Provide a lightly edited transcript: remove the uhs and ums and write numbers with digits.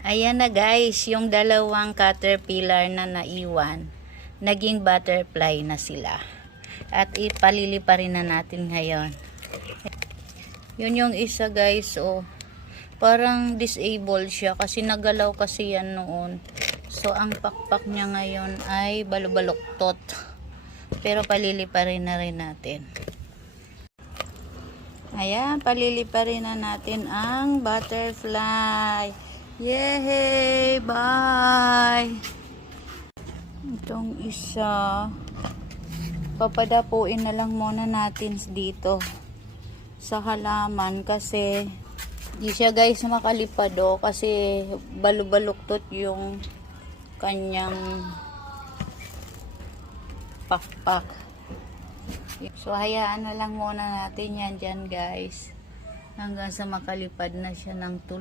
Ayan na guys, yung dalawang caterpillar na naiwan, naging butterfly na sila. At ipaliliparin na natin ngayon. Yun yung isa guys, oh. Parang disabled siya kasi nagalaw kasi yan noon. So ang pakpak niya ngayon ay balubaluktot. Pero paliliparin na rin natin. Ayan, paliliparin na natin ang butterfly. Yay! Bye! Itong isa, papadapuin na lang muna natin dito sa halaman kasi di siya guys makalipad kasi balubaluktot yung kanyang pakpak. So hayaan na lang muna natin yan dyan guys hanggang sa makalipad na siya ng tuloy.